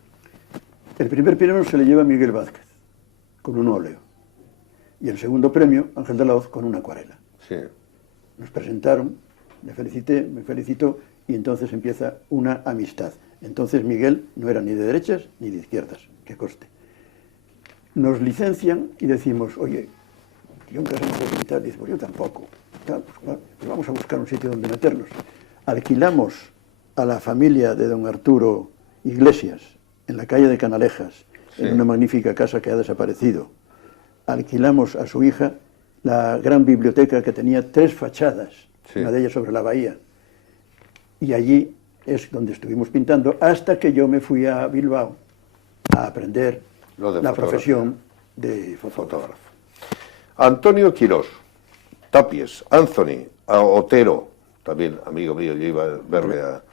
El primer premio se le lleva a Miguel Vázquez, con un óleo. Y el segundo premio, Ángel de la Hoz, con una acuarela. Sí. Nos presentaron, me felicitó, y entonces empieza una amistad. Entonces Miguel no era ni de derechas ni de izquierdas, que conste. Nos licencian y decimos, oye, yo nunca sé pintar, dice, pues yo tampoco. Tal, pues, bueno, pues vamos a buscar un sitio donde meternos. Alquilamos a la familia de don Arturo Iglesias, en la calle de Canalejas, sí, en una magnífica casa que ha desaparecido. Alquilamos a su hija la gran biblioteca que tenía 3 fachadas, sí, una de ellas sobre la bahía. Y allí es donde estuvimos pintando hasta que yo me fui a Bilbao a aprender la profesión de fotógrafo. Antonio Quirós, Tapies, Anthony, Otero, también amigo mío, yo iba a verle a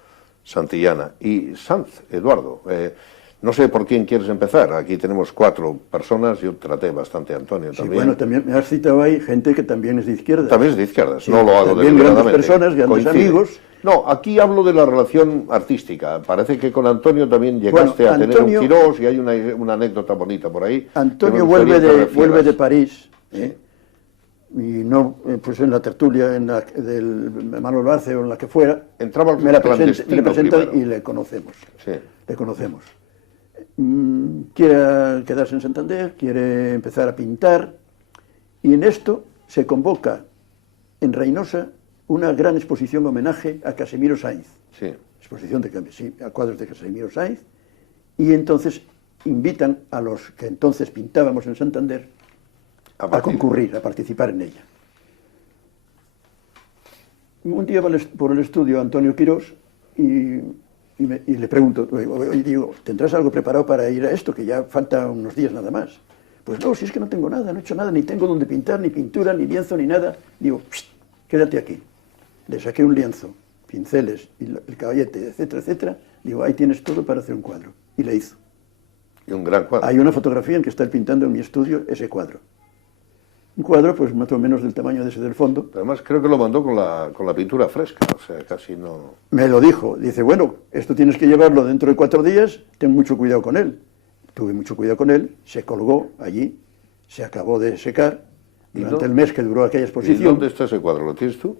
Santillana, y Sanz, Eduardo. No sé por quién quieres empezar, aquí tenemos 4 personas, yo traté bastante a Antonio también. Sí, bueno, también me has citado ahí gente que también es de izquierda. También es de izquierdas, sí, no lo hago también deliberadamente. Grandes personas, grandes amigos. No, aquí hablo de la relación artística. Parece que con Antonio también llegaste a tener un Quirós y hay una anécdota bonita por ahí. Antonio vuelve de París, y no, pues en la tertulia del Manuel Arce o en la que fuera, entraba me la presentan y le conocemos. Sí. Le conocemos. Quiere quedarse en Santander, quiere empezar a pintar, y en esto se convoca en Reynosa una gran exposición homenaje a Casimiro Sainz. Sí. Exposición a cuadros de Casimiro Sainz, y entonces invitan a los que entonces pintábamos en Santander a concurrir, a participar en ella. Un día va por el estudio Antonio Quirós y le pregunto, oye, digo, ¿tendrás algo preparado para ir a esto? Que ya faltan unos días nada más. Pues no, si es que no tengo nada, no he hecho nada, ni tengo donde pintar, ni pintura, ni lienzo, ni nada. Digo, quédate aquí. Le saqué un lienzo, pinceles, y el caballete, etcétera, etcétera. Digo, ahí tienes todo para hacer un cuadro. Y le hizo. Y un gran cuadro. Hay una fotografía en que está él pintando en mi estudio ese cuadro. Un cuadro, pues más o menos del tamaño de ese del fondo. Pero además creo que lo mandó con la pintura fresca, o sea, casi no... Me lo dijo, dice, bueno, esto tienes que llevarlo dentro de 4 días, ten mucho cuidado con él. Tuve mucho cuidado con él, se colgó allí, se acabó de secar, durante el mes que duró aquella exposición. ¿Y dónde está ese cuadro? ¿Lo tienes tú?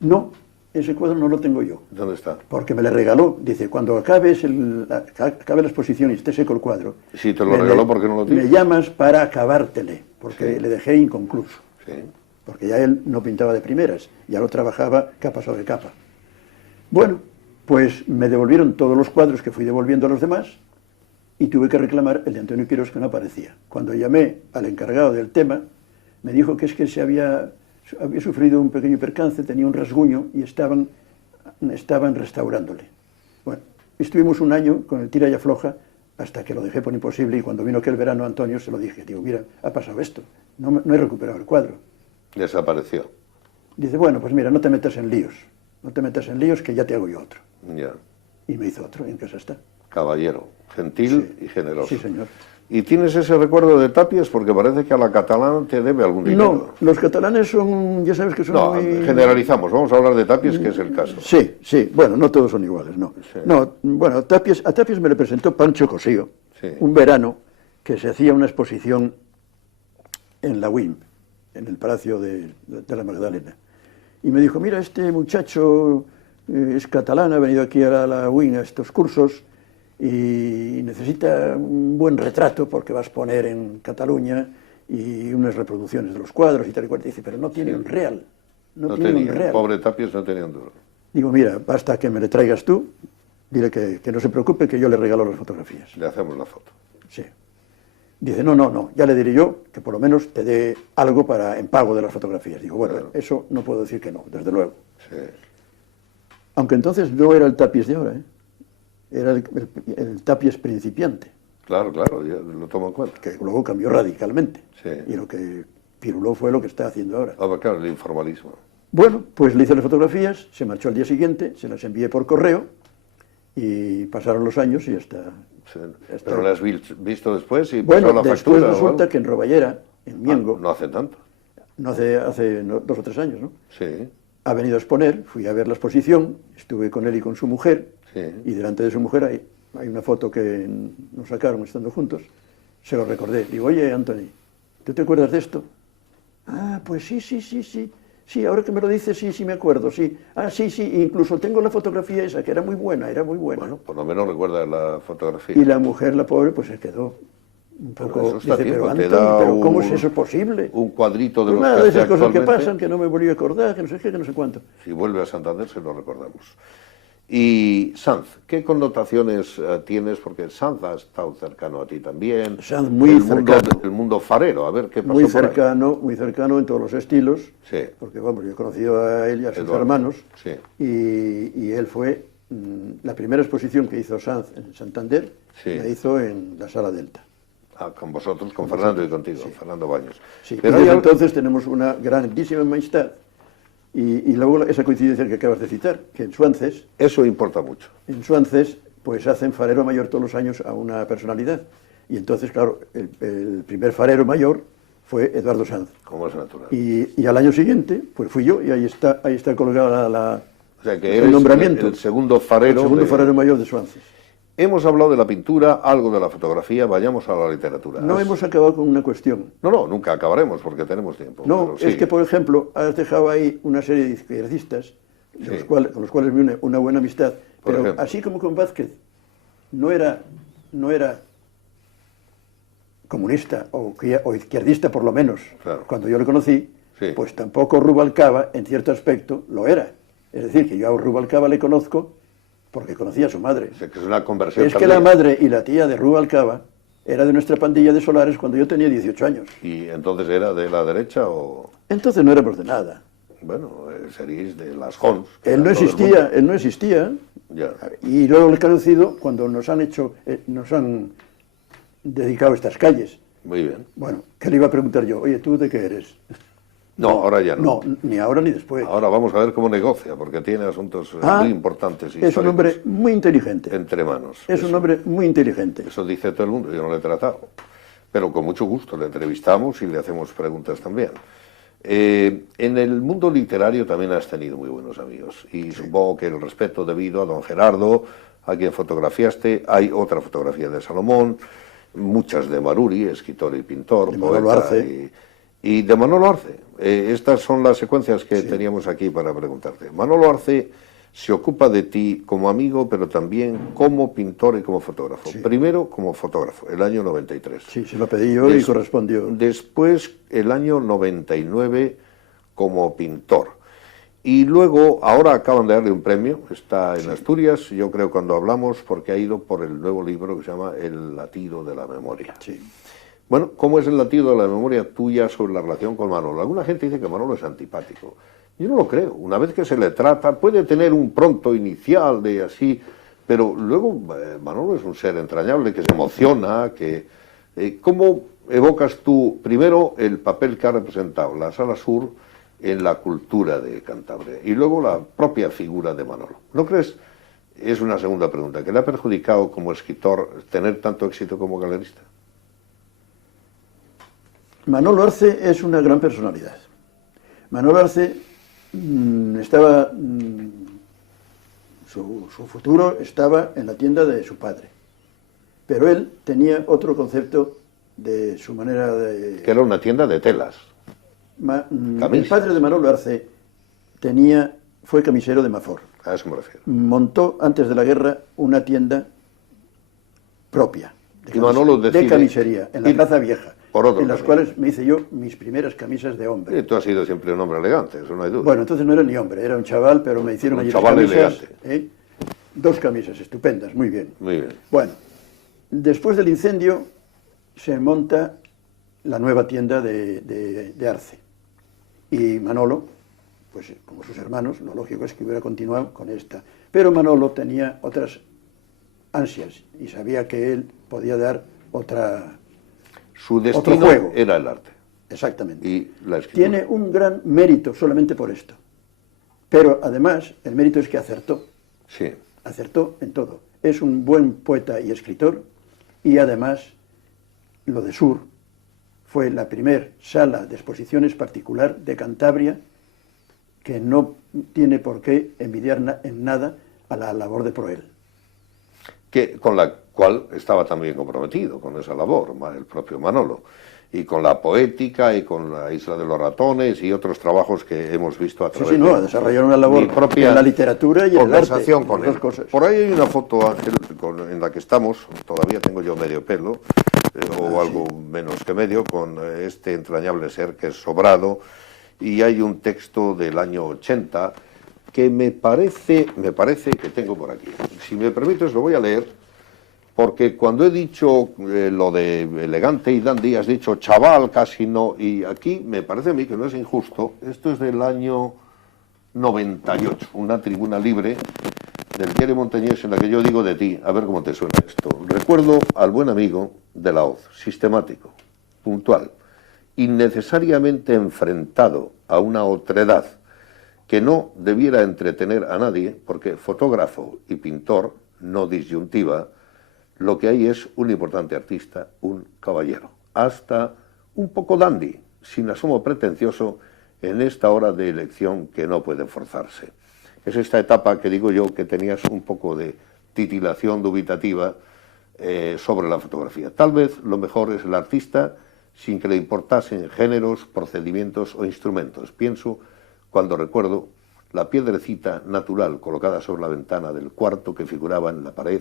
No, ese cuadro no lo tengo yo. ¿Dónde está? Porque me le regaló. Dice, cuando acabe la exposición y esté seco el cuadro... Si te lo regaló, ¿por qué no lo tienes? Me llamas para acabártele, porque le dejé inconcluso. Sí. Porque ya él no pintaba de primeras, ya lo trabajaba capa sobre capa. Bueno, pues me devolvieron todos los cuadros que fui devolviendo a los demás y tuve que reclamar el de Antonio Quirós, que no aparecía. Cuando llamé al encargado del tema, me dijo que es que había sufrido un pequeño percance, tenía un rasguño y estaban restaurándole. Bueno, estuvimos un año con el tira y afloja hasta que lo dejé por imposible, y cuando vino aquel verano Antonio se lo dije, digo, mira, ha pasado esto, no he recuperado el cuadro. Desapareció. Dice, bueno, pues mira, no te metas en líos, que ya te hago yo otro. Ya. Y me hizo otro, y en casa está. Caballero, gentil y generoso. Sí, señor. ¿Y tienes ese recuerdo de Tàpies? Porque parece que a la catalana te debe algún dinero. No, los catalanes son, ya sabes que son muy... generalizamos, vamos a hablar de Tàpies, que es el caso. Sí, bueno, no todos son iguales, no. Sí. No, bueno, a Tàpies me le presentó Pancho Cosío, Sí. un verano que se hacía una exposición en la UIM, en el Palacio de la Magdalena. Y me dijo, mira, este muchacho es catalán, ha venido aquí a la UIM a estos cursos y necesita un buen retrato porque vas a poner en Cataluña y unas reproducciones de los cuadros y tal y cual. Dice, pero no tiene un real. No tiene un real. Pobre Tàpies no tenía un duro. Digo, mira, basta que me le traigas tú, dile que no se preocupe, que yo le regalo las fotografías. Le hacemos la foto. Sí. Dice, no, ya le diré yo que por lo menos te dé algo en pago de las fotografías. Digo, bueno, Claro. eso no puedo decir que no, desde luego. Sí. Aunque entonces no era el Tàpies de ahora, ¿eh? Era el Tàpies principiante, Claro, ya lo tomo en cuenta. que luego cambió radicalmente. Sí. Y lo que piruló fue lo que está haciendo ahora. Ah, claro, el informalismo. Bueno, pues le hice las fotografías, se marchó al día siguiente, se las envié por correo y pasaron los años y hasta... Sí. Pero le has visto después y Bueno, pasó la después factura. resulta que en Roballera, en Miengo, No hace tanto. no hace 2 o 3 años, ¿no? Sí. Ha venido a exponer, fui a ver la exposición, estuve con él y con su mujer, Sí. y delante de su mujer hay una foto que nos sacaron estando juntos, se lo recordé. Digo, oye, Anthony, ¿tú te acuerdas de esto? Ah, pues sí, ahora que me lo dices, sí me acuerdo, sí. Ah, sí, incluso tengo la fotografía esa, que era muy buena. Bueno, por lo menos recuerda la fotografía. Y la mujer, la pobre, pues se quedó un Pero poco... eso está Dice, bien, pero te Anthony, da ¿pero cómo es eso posible? Un cuadrito de Pues los nada, que de hace esas cosas que actualmente. pasan, que no me volví a acordar, que no sé qué, que no sé cuánto. Si vuelve a Santander se lo recordamos. Y Sanz, ¿qué connotaciones tienes? Porque Sanz ha estado cercano a ti también. Sanz muy cercano. El mundo farero, a ver qué pasó Muy por ahí. cercano en todos los estilos, Sí. porque vamos, yo he conocido a él y a sus Eduardo, hermanos, sí. y él fue, la primera exposición que hizo Sanz en Santander, Sí. la hizo en la Sala Delta. Ah, con vosotros, con Fernando y contigo, Fernando Baños. Sí, Pero y desde hay entonces tenemos una grandísima amistad, y luego esa coincidencia que acabas de citar, que en Suances, eso importa mucho. pues hacen farero mayor todos los años a una personalidad, y entonces, claro, el primer farero mayor fue Eduardo Sanz. Como es natural. Y al año siguiente, pues fui yo, y ahí está colgada O sea que el eres nombramiento. el segundo farero. El segundo farero mayor de Suances. Hemos hablado de la pintura, algo de la fotografía, vayamos a la literatura. No hemos acabado con una cuestión. No, nunca acabaremos porque tenemos tiempo. No, pero es sigue. que, por ejemplo, has dejado ahí una serie de izquierdistas con los cuales me une una buena amistad, Por pero ejemplo. así como con Vázquez no era comunista o izquierdista por lo menos, Claro. cuando yo lo conocí, Sí. pues tampoco Rubalcaba, en cierto aspecto, lo era. Es decir, que yo a Rubalcaba le conozco porque conocía a su madre. O sea, que es una conversión Es que la tardía. madre y la tía de Rubalcaba era de nuestra pandilla de solares cuando yo tenía 18 años. ¿Y entonces era de la derecha o...? Entonces no éramos de nada. Bueno, seréis de las Hons. que Él no era todo el mundo. existía. Ya. Y luego le he conocido cuando nos han dedicado estas calles. Muy bien. Bueno, ¿qué le iba a preguntar yo? Oye, ¿tú de qué eres? No, ahora ya no. No, ni ahora ni después. Ahora vamos a ver cómo negocia, porque tiene asuntos muy importantes. Es un históricos hombre muy inteligente. entre manos. Es un hombre muy inteligente. Eso dice todo el mundo, yo no le he tratado. Pero con mucho gusto le entrevistamos y le hacemos preguntas también. En el mundo literario también has tenido muy buenos amigos. Y supongo que el respeto debido a don Gerardo, a quien fotografiaste. Hay otra fotografía de Salomón, muchas de Maruri, escritor y pintor, De Manolo poeta. Arce. Y de Manolo Arce, estas son las secuencias que teníamos aquí para preguntarte. Manolo Arce se ocupa de ti como amigo, pero también como pintor y como fotógrafo. Sí. Primero como fotógrafo, el año 93. Sí, se lo pedí yo y correspondió. Después, el año 99, como pintor. Y luego, ahora acaban de darle un premio, está en Asturias, yo creo cuando hablamos, porque ha ido por el nuevo libro que se llama El latido de la memoria. Sí. Bueno, ¿cómo es el latido de la memoria tuya sobre la relación con Manolo? Alguna gente dice que Manolo es antipático. Yo no lo creo. Una vez que se le trata, puede tener un pronto inicial de así, pero luego Manolo es un ser entrañable que se emociona, que... ¿cómo evocas tú, primero, el papel que ha representado la Sala Sur en la cultura de Cantabria y luego la propia figura de Manolo? ¿No crees, es una segunda pregunta, que le ha perjudicado como escritor tener tanto éxito como galerista? Manolo Arce es una gran personalidad. Manolo Arce su futuro estaba en la tienda de su padre, pero él tenía otro concepto de su manera de... Que era una tienda de telas. El padre de Manolo Arce fue camisero de Mafor. A eso me refiero. Montó antes de la guerra una tienda propia de camisería en la Plaza Vieja, en las cuales me hice yo mis primeras camisas de hombre. Tú has sido siempre un hombre elegante, eso no hay duda. Bueno, entonces no era ni hombre, era un chaval, pero me hicieron allí chaval camisas, elegante. 2 camisas estupendas, muy bien. Muy bien. Bueno, después del incendio se monta la nueva tienda de Arce. Y Manolo, pues como sus hermanos, lo lógico es que hubiera continuado con esta. Pero Manolo tenía otras ansias y sabía que él podía dar su destino otro juego. Era el arte. Exactamente. Y la escritura. Tiene un gran mérito solamente por esto. Pero además, el mérito es que acertó. Sí. Acertó en todo. Es un buen poeta y escritor y además lo de Sur fue la primer sala de exposiciones particular de Cantabria que no tiene por qué envidiar en nada a la labor de Proel. Con la cual estaba también comprometido, con esa labor, el propio Manolo. Y con la poética, y con la Isla de los Ratones, y otros trabajos que hemos visto a través de... Sí, desarrollaron una labor en la literatura y en el arte. Con él. Cosas. Por ahí hay una foto, Ángel, en la que estamos, todavía tengo yo medio pelo, o algo menos que medio, con este entrañable ser que es Sobrado, y hay un texto del año 80 que me parece que tengo por aquí. Si me permites, lo voy a leer, porque cuando he dicho lo de elegante y dandy, has dicho chaval, casi no, y aquí me parece a mí que no es injusto. Esto es del año 98, una tribuna libre del diario Montañés en la que yo digo de ti, a ver cómo te suena esto. Recuerdo al buen amigo de la hoz, sistemático, puntual, innecesariamente enfrentado a una otredad que no debiera entretener a nadie, porque fotógrafo y pintor, no disyuntiva, lo que hay es un importante artista, un caballero, hasta un poco dandy, sin asomo pretencioso, en esta hora de elección que no puede forzarse. Es esta etapa que digo yo que tenías un poco de titilación dubitativa sobre la fotografía. Tal vez lo mejor es el artista sin que le importasen géneros, procedimientos o instrumentos. Pienso cuando recuerdo la piedrecita natural colocada sobre la ventana del cuarto que figuraba en la pared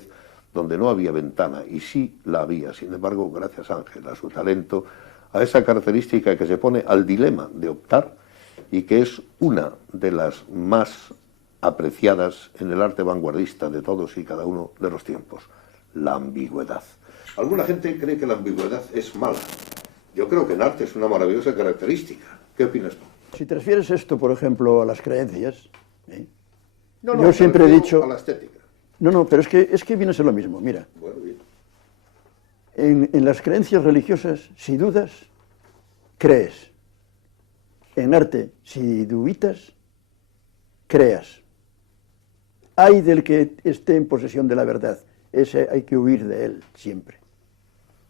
donde no había ventana, y sí la había. Sin embargo, gracias a Ángel, a su talento, a esa característica que se pone al dilema de optar y que es una de las más apreciadas en el arte vanguardista de todos y cada uno de los tiempos, la ambigüedad. Alguna gente cree que la ambigüedad es mala. Yo creo que en arte es una maravillosa característica. ¿Qué opinas tú? Si te refieres esto, por ejemplo, a las creencias, no, yo siempre he dicho... A la estética. No, pero es que viene a ser lo mismo, mira. Bueno, bien. En las creencias religiosas, si dudas, crees. En arte, si dubitas, creas. Hay del que esté en posesión de la verdad. Ese hay que huir de él siempre.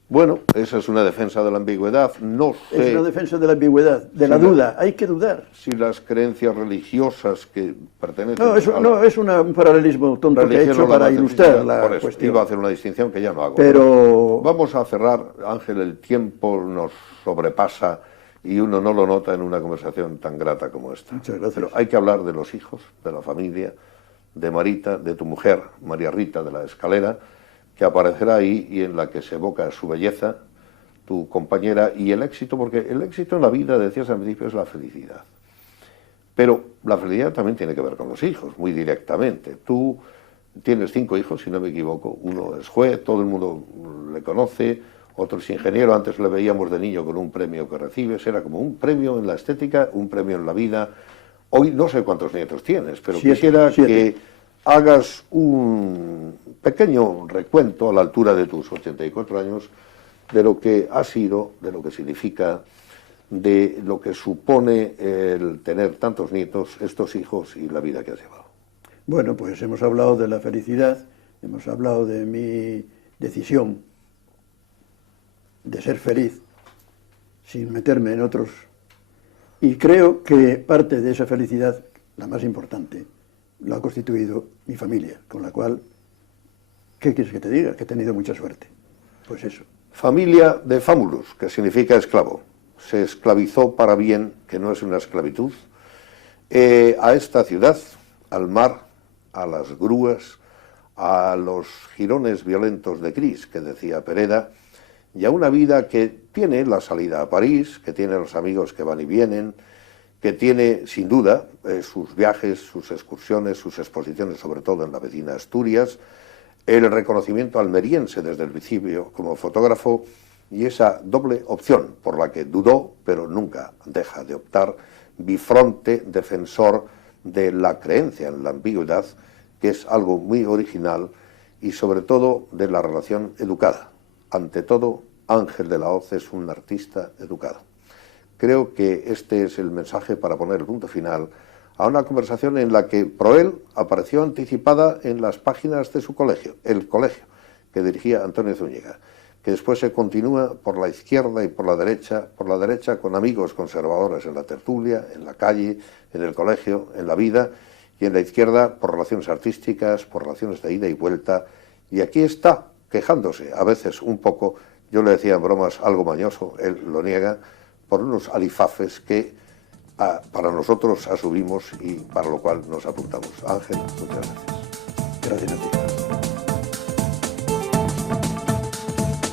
Bueno, esa es una defensa de la ambigüedad. No sé... Es una defensa de la ambigüedad, de la duda. Hay que dudar. Si las creencias religiosas que pertenecen es un paralelismo tonto que he hecho para ilustrar la cuestión. Iba a hacer una distinción que ya no hago. Pero... Vamos a cerrar, Ángel, el tiempo nos sobrepasa y uno no lo nota en una conversación tan grata como esta. Muchas gracias. Pero hay que hablar de los hijos, de la familia, de Marita, de tu mujer, María Rita de la Escalera, que aparecerá ahí y en la que se evoca su belleza, tu compañera, y el éxito, porque el éxito en la vida, decías al principio, es la felicidad. Pero la felicidad también tiene que ver con los hijos, muy directamente. Tú tienes 5 hijos, si no me equivoco. Uno es juez, todo el mundo le conoce, otro es ingeniero, antes le veíamos de niño con un premio que recibes, era como un premio en la estética, un premio en la vida. Hoy no sé cuántos nietos tienes, pero quisiera que hagas un pequeño recuento a la altura de tus 84 años de lo que ha sido, de lo que significa, de lo que supone el tener tantos nietos, estos hijos y la vida que has llevado. Bueno, pues hemos hablado de la felicidad, hemos hablado de mi decisión de ser feliz sin meterme en otros, y creo que parte de esa felicidad, la más importante, la ha constituido mi familia, con la cual, ¿qué quieres que te diga? Que he tenido mucha suerte. Pues eso. Familia de Famulus, que significa esclavo. Se esclavizó para bien, que no es una esclavitud, a esta ciudad, al mar, a las grúas, a los jirones violentos de Cris, que decía Pereda, y a una vida que tiene la salida a París, que tiene los amigos que van y vienen, que tiene, sin duda, sus viajes, sus excursiones, sus exposiciones, sobre todo en la vecina Asturias, el reconocimiento almeriense desde el principio como fotógrafo y esa doble opción por la que dudó, pero nunca deja de optar, bifronte, defensor de la creencia en la ambigüedad, que es algo muy original, y sobre todo de la relación educada. Ante todo, Ángel de la Hoz es un artista educado. Creo que este es el mensaje para poner el punto final a una conversación en la que Proel apareció anticipada en las páginas de su colegio, el colegio que dirigía Antonio Zúñiga, que después se continúa por la izquierda y por la derecha con amigos conservadores en la tertulia, en la calle, en el colegio, en la vida, y en la izquierda por relaciones artísticas, por relaciones de ida y vuelta, y aquí está quejándose, a veces un poco, yo le decía en bromas algo mañoso, él lo niega, por unos alifafes que para nosotros asumimos y para lo cual nos apuntamos. Ángel, muchas gracias. Gracias a ti.